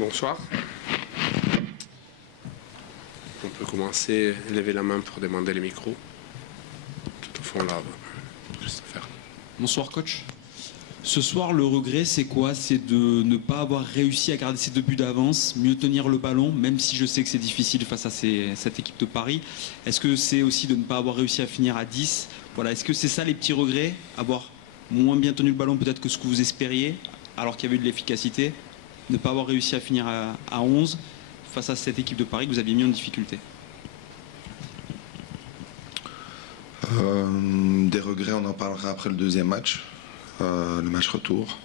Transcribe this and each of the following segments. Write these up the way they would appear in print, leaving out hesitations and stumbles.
Bonsoir. On peut commencer, lever la main pour demander les micros. Tout au fond là, juste faire. Bonsoir coach. Ce soir, le regret, c'est quoi? C'est de ne pas avoir réussi à garder ses 2 buts d'avance, mieux tenir le ballon, même si je sais que c'est difficile face à cette équipe de Paris. Est-ce que c'est aussi de ne pas avoir réussi à finir à 10? Voilà, est-ce que c'est ça les petits regrets? Avoir moins bien tenu le ballon peut-être que ce que vous espériez, alors qu'il y avait eu de l'efficacité? Ne pas avoir réussi à finir à 11 face à cette équipe de Paris que vous aviez mis en difficulté? Des regrets, on en parlera après le deuxième match. Le match retour.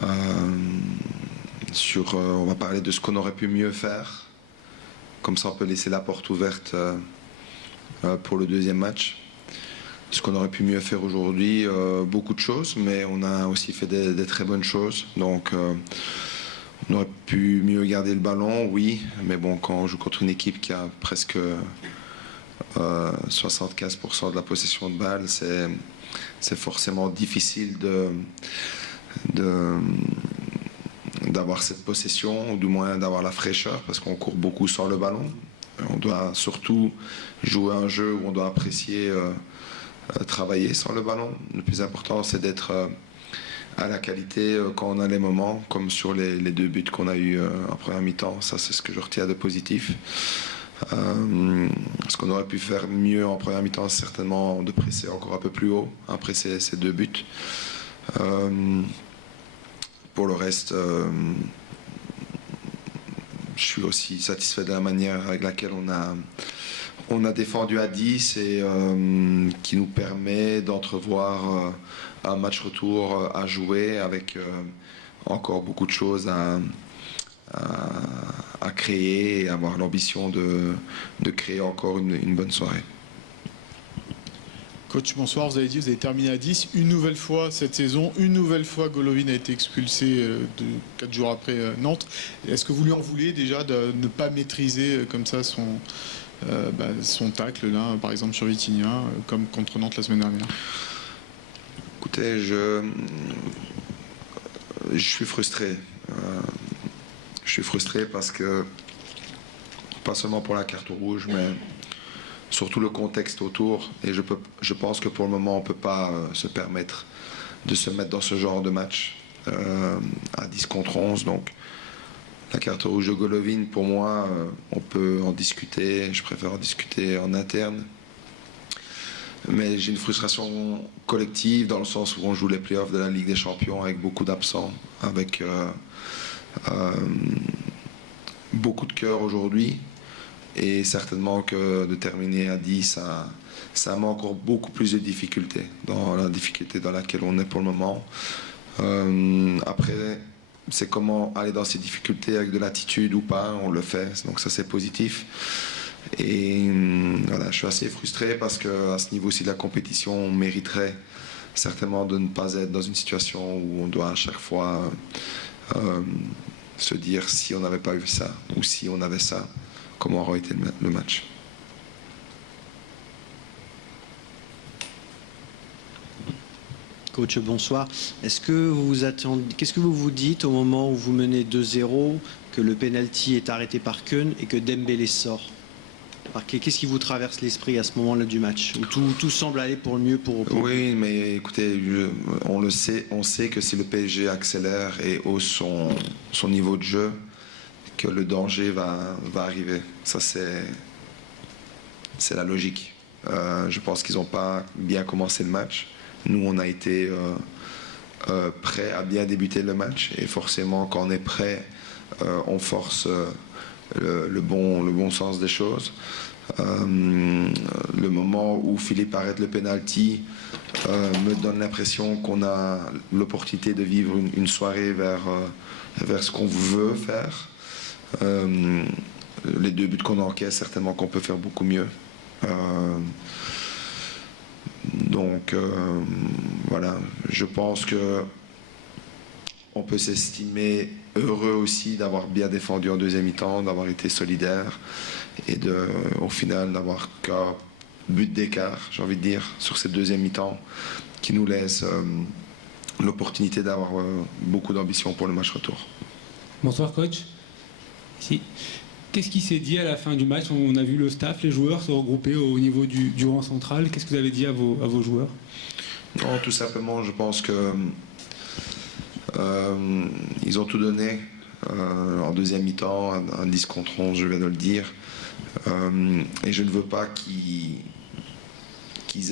On va parler de ce qu'on aurait pu mieux faire. Comme ça, on peut laisser la porte ouverte pour le deuxième match. Ce qu'on aurait pu mieux faire aujourd'hui, beaucoup de choses, mais on a aussi fait des très bonnes choses. Donc, on aurait pu mieux garder le ballon, oui. Mais bon, quand on joue contre une équipe qui a presque 75% de la possession de balle, c'est forcément difficile d'avoir cette possession, ou du moins d'avoir la fraîcheur, parce qu'on court beaucoup sans le ballon. On doit surtout jouer un jeu où on doit apprécier travailler sans le ballon. Le plus important, c'est d'être à la qualité quand on a les moments, comme sur les 2 buts qu'on a eu en première mi-temps. Ça, c'est ce que je retiens de positif. Ce qu'on aurait pu faire mieux en première mi-temps, c'est certainement de presser encore un peu plus haut après ces 2 buts. Pour le reste, je suis aussi satisfait de la manière avec laquelle on a défendu à 10 et qui nous permet d'entrevoir un match retour à jouer avec encore beaucoup de choses à créer et avoir l'ambition de créer encore une bonne soirée. Coach, bonsoir. Vous avez terminé à 10. Une nouvelle fois cette saison, une nouvelle fois Golovin a été expulsé 4 jours après Nantes. Est-ce que vous lui en voulez déjà de ne pas maîtriser comme ça son tacle, là, par exemple sur Vitinha, comme contre Nantes la semaine dernière? Écoutez, je suis frustré. Je suis frustré parce que, pas seulement pour la carte rouge, mais surtout le contexte autour. Et je pense que pour le moment, on ne peut pas se permettre de se mettre dans ce genre de match à 10 contre 11. Donc, la carte rouge de Golovin, pour moi, on peut en discuter. Je préfère en discuter en interne. Mais j'ai une frustration collective dans le sens où on joue les playoffs de la Ligue des Champions avec beaucoup d'absents, avec beaucoup de cœur aujourd'hui. Et certainement que de terminer à 10, ça met encore beaucoup plus de difficultés, dans la difficulté dans laquelle on est pour le moment. Après, c'est comment aller dans ces difficultés avec de l'attitude ou pas, on le fait, donc ça c'est positif. Et voilà, je suis assez frustré parce qu'à ce niveau-ci de la compétition, on mériterait certainement de ne pas être dans une situation où on doit à chaque fois se dire si on n'avait pas eu ça ou si on avait ça, comment aurait été le match. Coach, bonsoir. Qu'est-ce que vous vous dites au moment où vous menez 2-0, que le penalty est arrêté par Keun et que Dembélé sort? Qu'est-ce qui vous traverse l'esprit à ce moment-là du match, où tout semble aller pour le mieux pour... Oui, mais écoutez, on sait que si le PSG accélère et hausse son niveau de jeu, que le danger va arriver. Ça, c'est la logique. Je pense qu'ils n'ont pas bien commencé le match. Nous, on a été prêts à bien débuter le match. Et forcément, quand on est prêt, on force le bon sens des choses. Le moment où Philippe arrête le penalty me donne l'impression qu'on a l'opportunité de vivre une soirée vers ce qu'on veut faire. Les 2 buts qu'on encaisse, certainement qu'on peut faire beaucoup mieux. Donc voilà, je pense que on peut s'estimer heureux aussi d'avoir bien défendu en deuxième mi-temps, d'avoir été solidaire et au final d'avoir qu'un but d'écart, j'ai envie de dire, sur cette deuxième mi-temps qui nous laisse l'opportunité d'avoir beaucoup d'ambition pour le match retour. Bonsoir coach. Si. Qu'est-ce qui s'est dit à la fin du match? On a vu le staff, les joueurs se regrouper au niveau du rang central. Qu'est-ce que vous avez dit à vos joueurs? Non, tout simplement, je pense que ils ont tout donné en deuxième mi-temps, un 10 contre 11, je viens de le dire. Et je ne veux pas qu'ils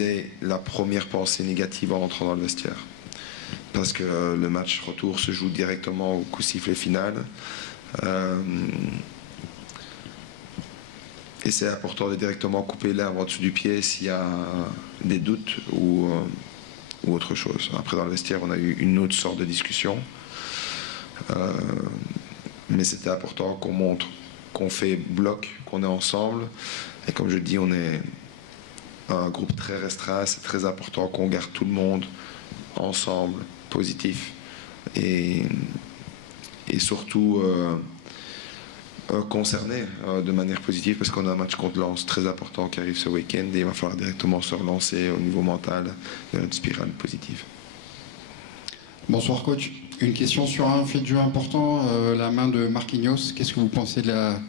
aient la première pensée négative en rentrant dans le vestiaire. Parce que le match retour se joue directement au coup sifflet final. Et c'est important de directement couper l'herbe en dessous du pied s'il y a des doutes ou autre chose. Après, dans le vestiaire, on a eu une autre sorte de discussion. Mais c'était important qu'on montre qu'on fait bloc, qu'on est ensemble. Et comme je dis, on est un groupe très restreint. C'est très important qu'on garde tout le monde ensemble, positif. Et surtout concerné de manière positive, parce qu'on a un match contre Lens très important qui arrive ce week-end. Et il va falloir directement se relancer au niveau mental vers une spirale positive. Bonsoir coach. Une question sur un fait de jeu important, la main de Marquinhos. Qu'est-ce que vous pensez de la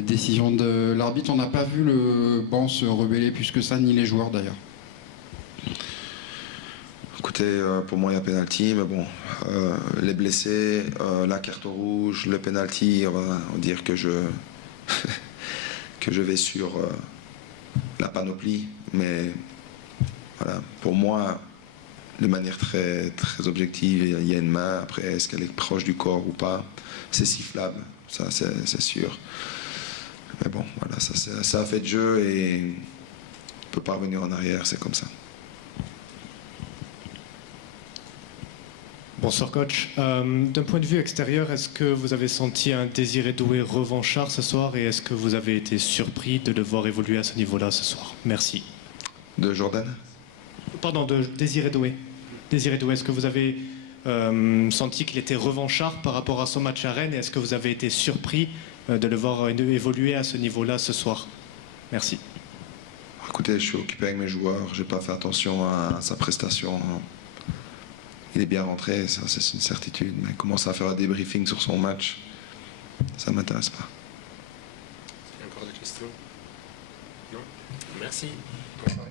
décision de l'arbitre? On n'a pas vu le banc se rebeller plus que ça, ni les joueurs d'ailleurs. Écoutez, pour moi il y a penalty, mais bon, les blessés, la carte rouge, le penalty, on va dire que je vais sur la panoplie, mais voilà, pour moi, de manière très, très objective, il y a une main. Après, est-ce qu'elle est proche du corps ou pas? C'est sifflable, ça c'est sûr. Mais bon, voilà, ça c'est un fait de jeu et on ne peut pas revenir en arrière, c'est comme ça. Bonsoir coach. D'un point de vue extérieur, est-ce que vous avez senti un Désiré Doué revanchard ce soir et est-ce que vous avez été surpris de le voir évoluer à ce niveau-là ce soir? Merci. De Jordan? Pardon, de Désiré Doué. Désiré Doué, est-ce que vous avez senti qu'il était revanchard par rapport à son match à Rennes et est-ce que vous avez été surpris de le voir évoluer à ce niveau-là ce soir? Merci. Écoutez, je suis occupé avec mes joueurs, je n'ai pas fait attention à sa prestation. Il est bien rentré, ça c'est une certitude, mais commencer à faire un débriefing sur son match, ça ne m'intéresse pas. Encore des questions? Non? Merci. Bonne soirée.